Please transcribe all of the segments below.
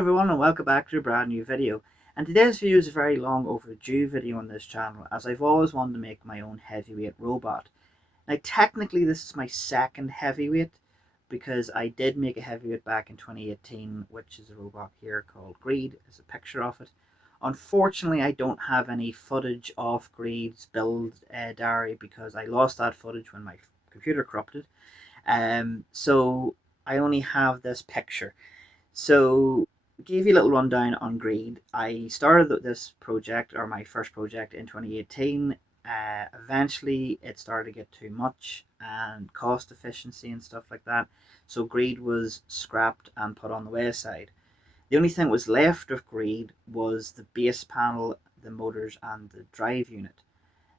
everyone and welcome back to a brand new video. And today's video is a very long overdue video on this channel, as I've always wanted to make my own heavyweight robot. Now technically this is my second heavyweight, because I did make a heavyweight back in 2018, which is a robot here called Greed. There's a picture of it. Unfortunately I don't have any footage of Greed's build diary, because I lost that footage when my computer corrupted. So I only have this picture. So, give you a little rundown on Greed. I started this project, or my first project, in 2018. Eventually, it started to get too much and cost efficiency and stuff like that. So, Greed was scrapped and put on the wayside. The only thing that was left of Greed was the base panel, the motors, and the drive unit.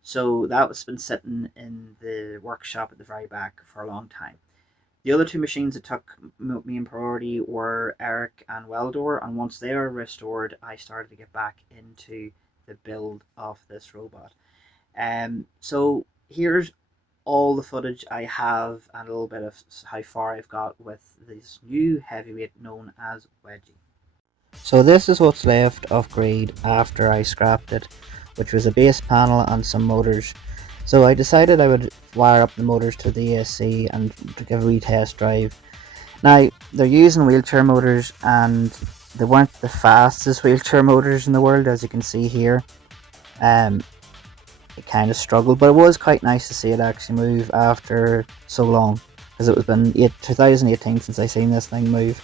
So, that was been sitting in the workshop at the very back for a long time. The other two machines that took me in priority were Eric and Weldor, and once they were restored, I started to get back into the build of this robot. So here's all the footage I have and a little bit of how far I've got with this new heavyweight known as Wedgie. So this is what's left of Greed after I scrapped it, which was a base panel and some motors. So I decided I would wire up the motors to the AC and to give a wee test drive. Now, they're using wheelchair motors, and they weren't the fastest wheelchair motors in the world, as you can see here. It kind of struggled, but it was quite nice to see it actually move after so long, because it was been 2018 since I seen this thing move.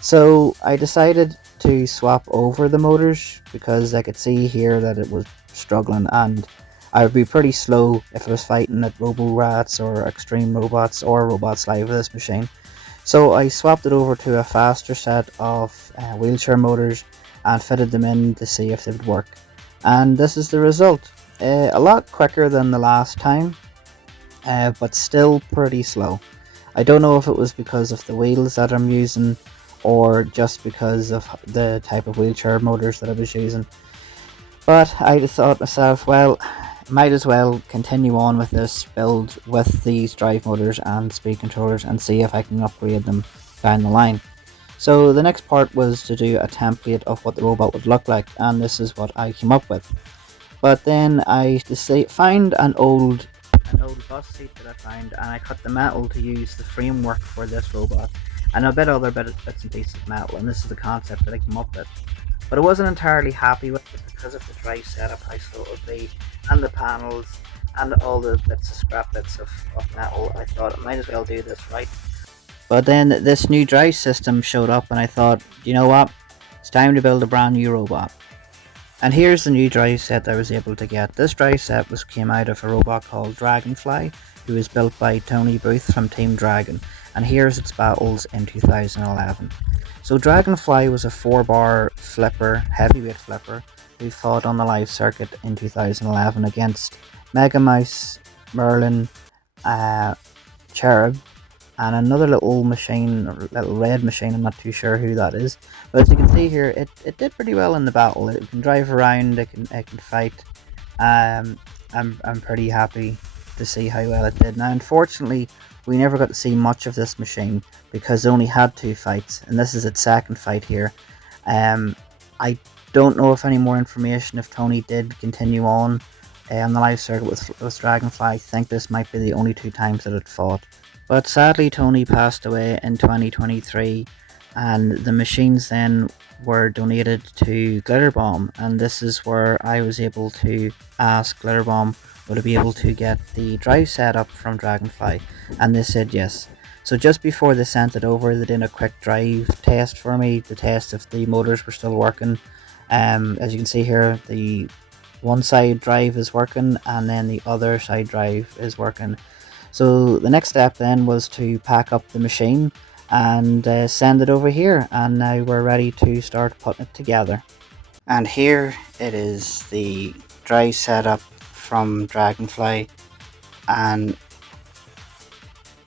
So I decided to swap over the motors, because I could see here that it was struggling, and I would be pretty slow if I was fighting at Robo-Rats or Extreme Robots or Robots Live with this machine. So I swapped it over to a faster set of wheelchair motors and fitted them in to see if they would work. And this is the result. A lot quicker than the last time, but still pretty slow. I don't know if it was because of the wheels that I'm using, or just because of the type of wheelchair motors that I was using. But I just thought to myself, well, might as well continue on with this build with these drive motors and speed controllers and see if I can upgrade them down the line. So the next part was to do a template of what the robot would look like, and this is what I came up with. But then I found an old bus seat that I found, and I cut the metal to use the framework for this robot, and a bit other bits and pieces of metal, and this is the concept that I came up with. But I wasn't entirely happy with it because of the drive setup, how slow it would be, and the panels, and all the bits of scrap bits of metal. I thought I might as well do this right. But then this new drive system showed up, and I thought, you know what, it's time to build a brand new robot. And here's the new drive set I was able to get. This drive set came out of a robot called Dragonfly, who was built by Tony Booth from Team Dragon, and here's its battles in 2011. So Dragonfly was a 4-bar flipper, heavyweight flipper, who fought on the live circuit in 2011 against Mega Mouse, Merlin, Cherub, and another little machine, little red machine. I'm not too sure who that is, but as you can see here, it did pretty well in the battle. It can drive around, it can fight. I'm pretty happy to see how well it did. Now, unfortunately, we never got to see much of this machine because it only had 2 fights, and this is its second fight here. I don't know if any more information if Tony did continue on the live circuit with Dragonfly. I think this might be the only 2 times that it fought. But sadly, Tony passed away in 2023, and the machines then were donated to Glitterbomb, and this is where I was able to ask Glitterbomb would I be able to get the drive setup from Dragonfly, and they said yes. So just before they sent it over, they did a quick drive test for me to test if the motors were still working. As you can see here, the one side drive is working, and then the other side drive is working. So the next step then was to pack up the machine and send it over here, and now we're ready to start putting it together. And here it is, the drive setup from Dragonfly. And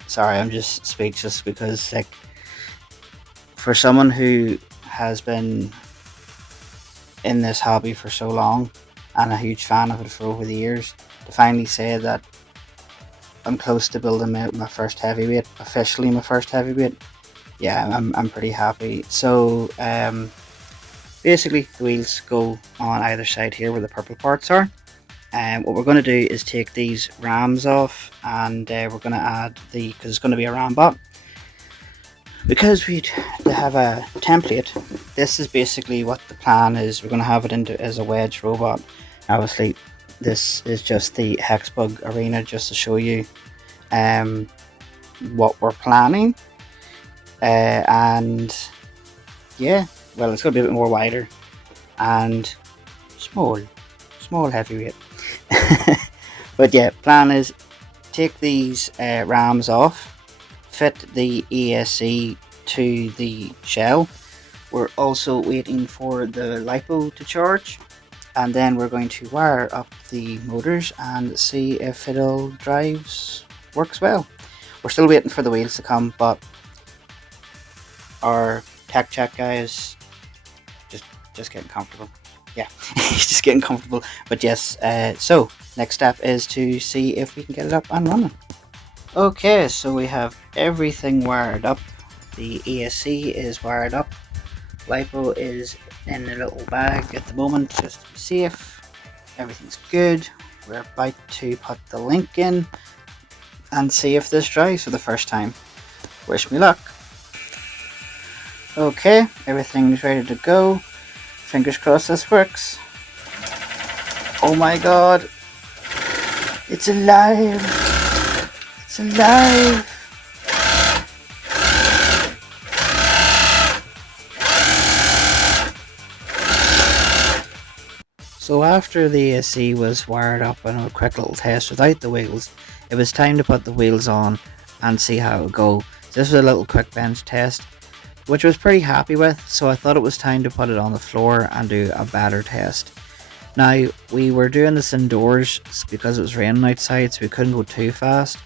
sorry, I'm just speechless because, like, for someone who has been in this hobby for so long and a huge fan of it for over the years, to finally say that I'm close to building my first heavyweight, officially my first heavyweight, yeah, I'm pretty happy. So basically the wheels go on either side here where the purple parts are. And what we're going to do is take these rams off, and we're going to add because it's going to be a ram bot. Because we have a template, this is basically what the plan is. We're going to have it into as a wedge robot. Obviously, this is just the Hexbug arena just to show you um, what we're planning. And yeah, well, it's going to be a bit more wider and small, small heavyweight. But yeah, plan is take these rams off, fit the ESC to the shell. We're also waiting for the LiPo to charge, and then we're going to wire up the motors and see if it all works well. We're still waiting for the wheels to come, but our tech check guys just just getting comfortable. Yeah, he's just getting comfortable. But yes, so next step is to see if we can get it up and running. Okay, so we have everything wired up. The ESC is wired up. LiPo is in a little bag at the moment just to be safe. Everything's good. We're about to put the link in and see if this drives for the first time. Wish me luck. Okay, everything's ready to go. Fingers crossed this works. Oh my god. It's alive. It's alive. So after the AC was wired up and a quick little test without the wheels, it was time to put the wheels on and see how it would go. So this was a little quick bench test, which I was pretty happy with, so I thought it was time to put it on the floor and do a better test. Now, we were doing this indoors because it was raining outside, so we couldn't go too fast,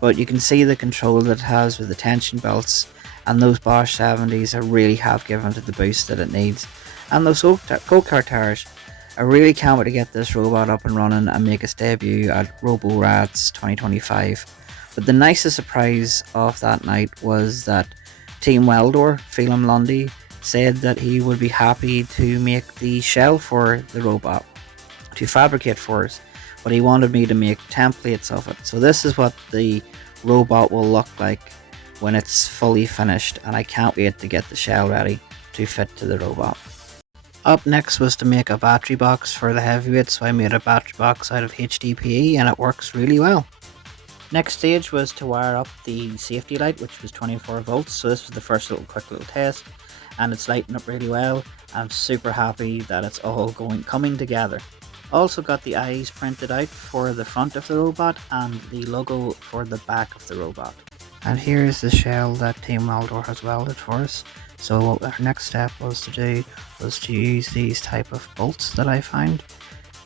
but you can see the control that it has with the tension belts, and those Bosch 70s really have given it the boost that it needs. And those go-kart tires, I really can't wait to get this robot up and running and make its debut at Robo Rats 2025. But the nicest surprise of that night was that Team Weldor, Phelan Lundy, said that he would be happy to make the shell for the robot to fabricate for us, but he wanted me to make templates of it. So this is what the robot will look like when it's fully finished, and I can't wait to get the shell ready to fit to the robot. Up next was to make a battery box for the heavyweight, so I made a battery box out of HDPE and it works really well. Next stage was to wire up the safety light, which was 24 volts, so this was the first quick little test, and it's lighting up really well. I'm super happy that it's all coming together. Also got the eyes printed out for the front of the robot and the logo for the back of the robot. And here's the shell that Team Maldor has welded for us. So what our next step was to do was to use these type of bolts that I found.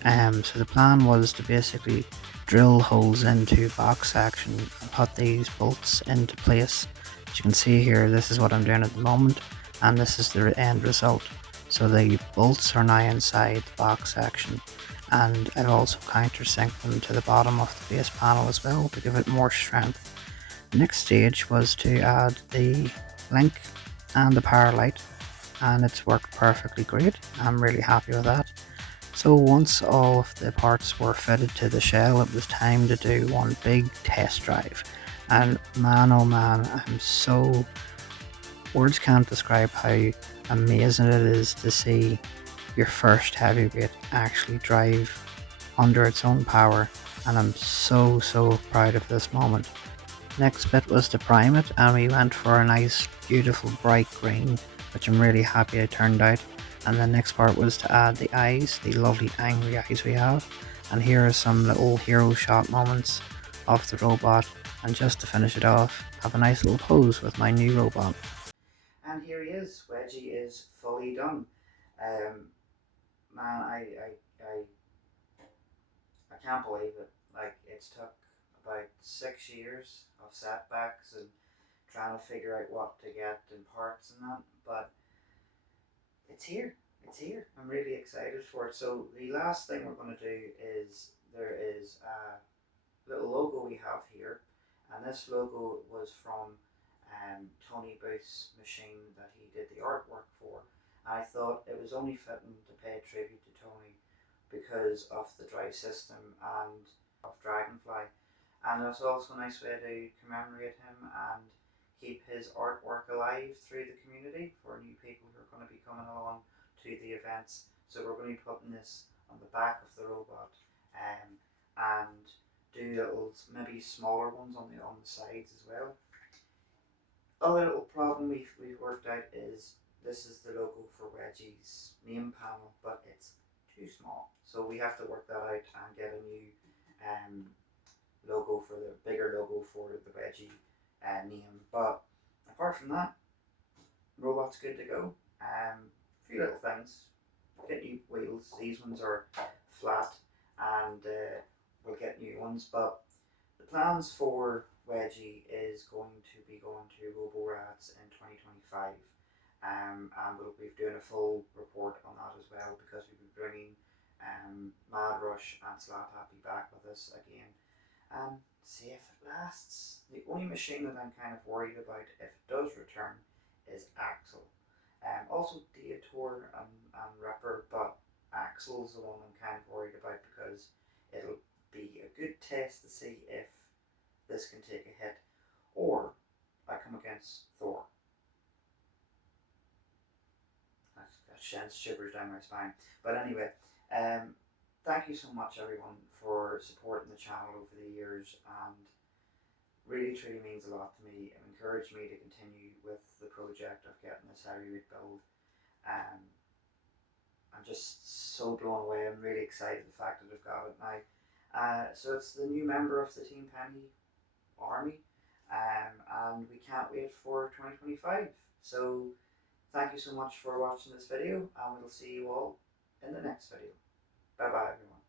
So the plan was to basically drill holes into box section and put these bolts into place. As you can see here, this is what I'm doing at the moment, and this is the end result. So the bolts are now inside the box section, and I've also countersinked them to the bottom of the base panel as well to give it more strength. The next stage was to add the link and the power light, and it's worked perfectly great. I'm really happy with that. So once all of the parts were fitted to the shell, it was time to do one big test drive. And man oh man, words can't describe how amazing it is to see your first heavyweight actually drive under its own power, and I'm so proud of this moment. Next bit was to prime it, and we went for a nice beautiful bright green, which I'm really happy it turned out. And the next part was to add the eyes, the lovely angry eyes we have. And here are some little hero shot moments of the robot, and just to finish it off, have a nice little pose with my new robot. And here he is. Wedgie is fully done. Um, man, I can't believe it. Like, it's took about 6 years of setbacks and trying to figure out what to get in parts and that, but it's here. It's here. I'm really excited for it. So the last thing we're going to do is there is a little logo we have here, and this logo was from Tony Booth's machine that he did the artwork for. I thought it was only fitting to pay tribute to Tony because of the drive system and of Dragonfly. And it's also a nice way to commemorate him and keep his artwork alive through the community for new people who are going to be coming along to the events. So we're going to be putting this on the back of the robot, and do little, maybe smaller ones on the sides as well. Other little problem we've worked out is this is the logo for Wedgie's name panel, but it's too small. So we have to work that out and get a new logo for the bigger logo for the Wedgie name. But apart from that, robot's good to go. A few little things. Get new wheels. These ones are flat, and we'll get new ones. But the plans for Wedgie is going to be going to Roborats in 2025. And we'll be doing a full report on that as well, because we'll be bringing Mad Rush and Slat Happy back with us again. And see if it lasts. The only machine that I'm kind of worried about if it does return is Axel. Also Detour and Ripper, but Axel's the one I'm kind of worried about, because it'll be a good test to see if this can take a hit, or I come against Thor. That sends shivers down my spine. But anyway, thank you so much everyone for supporting the channel over the years, and really truly means a lot to me. It encouraged me to continue with the project of getting this heavyweight build. I'm just so blown away. I'm really excited the fact that I've got it now. So it's the new member of the Team Penny army, and we can't wait for 2025. So thank you so much for watching this video, and we'll see you all in the next video. Bye bye everyone.